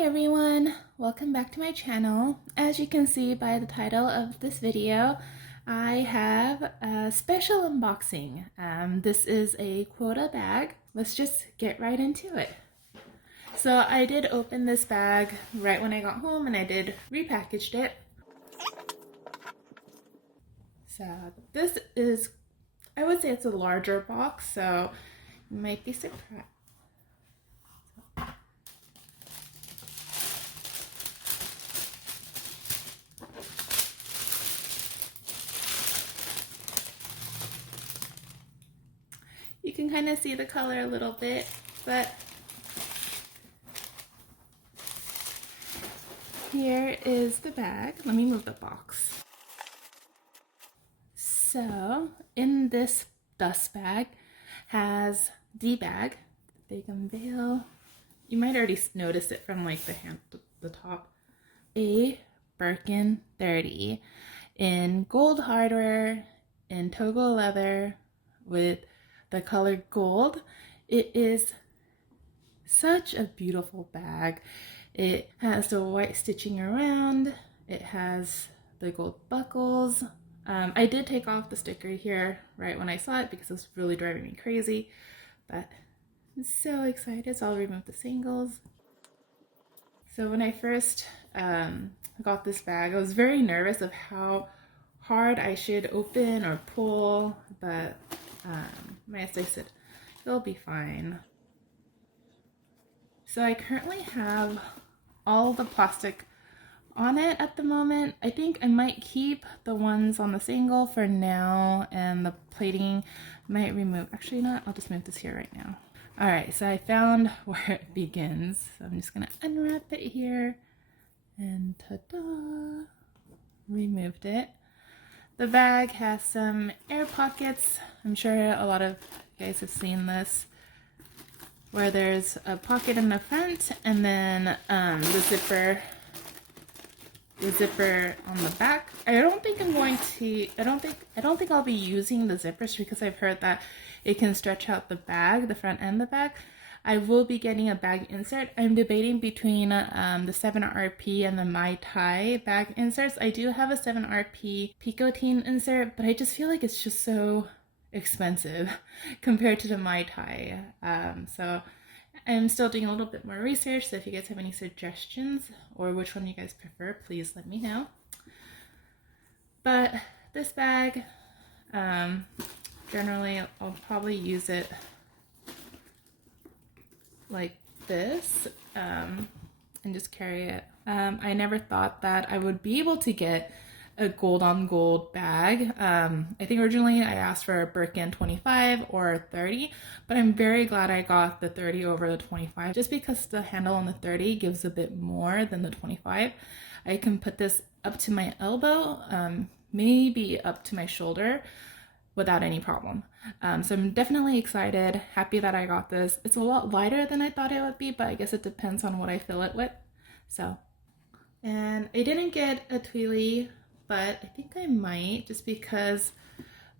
Hi everyone, welcome back to my channel. As you can see by the title of this video, I have a special unboxing. This is a Quota bag. Let's just get right into it. So I did open this bag right when I got home and I did repackaged it. So this is, I would say it's a larger box, so you might be surprised. You can kind of see the color a little bit, but here is the bag. Let me move the box. So in this dust bag has the bag, big unveil. You might already notice it from like the top. A Birkin 30 in gold hardware, in togo leather with the color gold. It is such a beautiful bag. It has the white stitching around. It has the gold buckles. I did take off the sticker here right when I saw it because it was really driving me crazy, but I'm so excited, so I'll remove the singles. So when I first got this bag, I was very nervous of how hard I should open or pull, but my essay said it'll be fine. So I currently have all the plastic on it at the moment. I think I might keep the ones on the single for now, and the plating might remove. Actually not, I'll just move this here right now. All right, so I found where it begins. So I'm just gonna unwrap it here, and ta-da, removed it. The bag has some air pockets. I'm sure a lot of you guys have seen this, where there's a pocket in the front and then the zipper on the back. I don't think I'll be using the zippers because I've heard that it can stretch out the bag, the front and the back. I will be getting a bag insert. I'm debating between the 7RP and the Mai Tai bag inserts. I do have a 7RP Picotin insert, but I just feel like it's just so expensive compared to the Mai Tai. So I'm still doing a little bit more research, so if you guys have any suggestions or which one you guys prefer, please let me know. But this bag, generally I'll probably use it like this and just carry it. I never thought that I would be able to get a gold on gold bag. I think originally I asked for a Birkin 25 or a 30, but I'm very glad I got the 30 over the 25 just because the handle on the 30 gives a bit more than the 25. I can put this up to my elbow, maybe up to my shoulder without any problem. So I'm definitely excited, happy that I got this. It's a lot lighter than I thought it would be, but I guess it depends on what I fill it with. So, and I didn't get a Tweely, but I think I might just because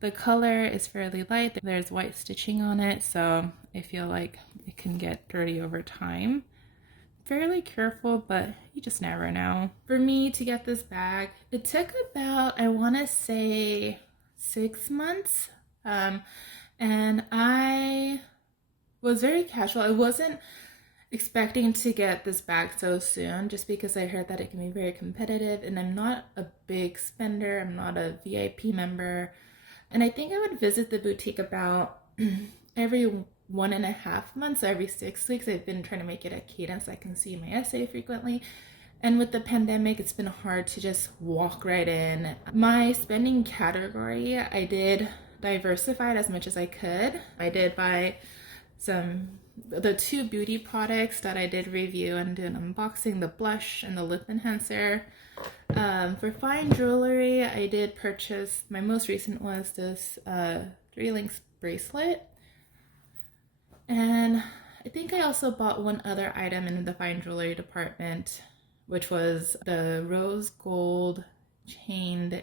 the color is fairly light. There's white stitching on it, so I feel like it can get dirty over time. Fairly careful, but you just never know. For me to get this bag, it took about, I want to say 6 months, and I was very casual. I wasn't expecting to get this bag so soon just because I heard that it can be very competitive, and I'm not a big spender. I'm not a VIP member, and I think I would visit the boutique about every 1.5 months, every 6 weeks. I've been trying to make it a cadence so I can see my essay frequently. And with the pandemic, it's been hard to just walk right in. My spending category, I did diversify it as much as I could. I did buy the 2 beauty products that I did review and did an unboxing, the blush and the lip enhancer. For fine jewelry, I did purchase, my most recent was this 3-link bracelet. And I think I also bought one other item in the fine jewelry department, which was the rose gold chained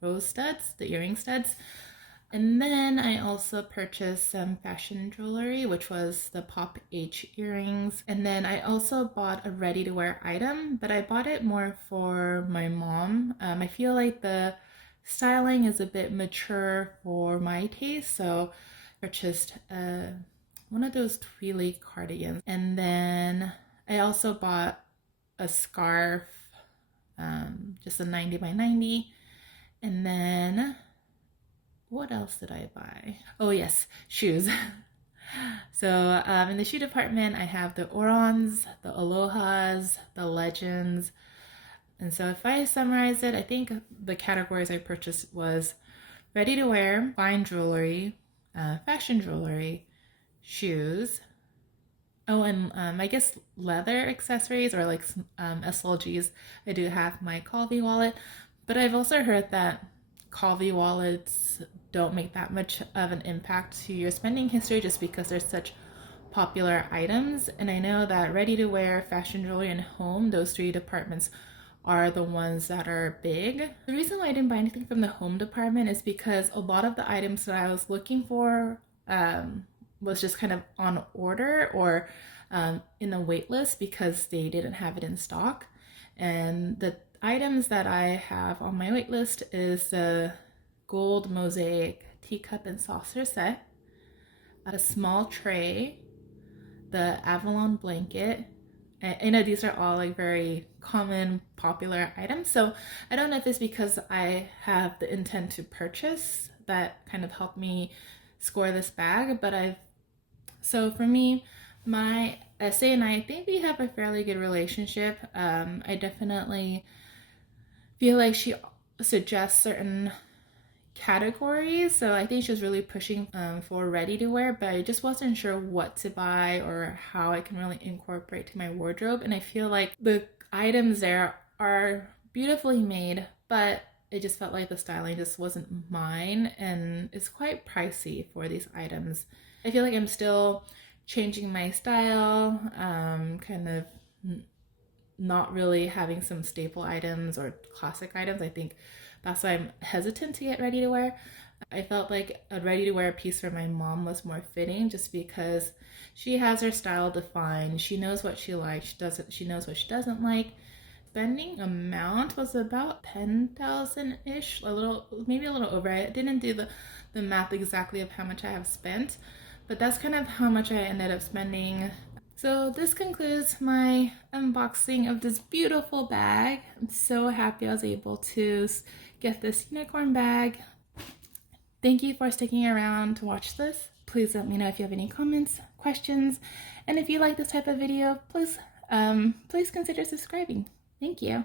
rose studs, the earring studs. And then I also purchased some fashion jewelry, which was the Pop H earrings. And then I also bought a ready-to-wear item, but I bought it more for my mom. I feel like the styling is a bit mature for my taste, so I purchased one of those tweely cardigans. And then I also bought a scarf, just a 90 by 90. And then what else did I buy? Oh, yes, shoes. So in the shoe department, I have the Orons, the Alohas, the Legends. And so if I summarize it, I think the categories I purchased was ready to wear, fine jewelry, fashion jewelry, shoes. Oh, and I guess leather accessories or like SLGs. I do have my Calvi wallet, but I've also heard that Calvi wallets don't make that much of an impact to your spending history just because they're such popular items. And I know that ready to wear, fashion jewelry, and home, those three departments are the ones that are big. The reason why I didn't buy anything from the home department is because a lot of the items that I was looking for was just kind of on order or in a wait list because they didn't have it in stock. And the items that I have on my wait list is the gold mosaic teacup and saucer set, a small tray, the Avalon blanket. I know these are all like very common, popular items. So I don't know if it's because I have the intent to purchase that kind of helped me score this bag, but so for me, my essay and I think we have a fairly good relationship. I definitely feel like she suggests certain categories, so I think she was really pushing for ready to wear, but I just wasn't sure what to buy or how I can really incorporate to my wardrobe. And I feel like the items there are beautifully made, but it just felt like the styling just wasn't mine, and it's quite pricey for these items. I feel like I'm still changing my style, kind of not really having some staple items or classic items. I think that's why I'm hesitant to get ready to wear. I felt like a ready to wear piece for my mom was more fitting just because she has her style defined. She knows what she likes. She knows what she doesn't like. Spending amount was about 10,000-ish, maybe a little over. I didn't do the math exactly of how much I have spent, but that's kind of how much I ended up spending. So this concludes my unboxing of this beautiful bag. I'm so happy I was able to get this unicorn bag. Thank you for sticking around to watch this. Please let me know if you have any comments, questions, and if you like this type of video, please consider subscribing. Thank you.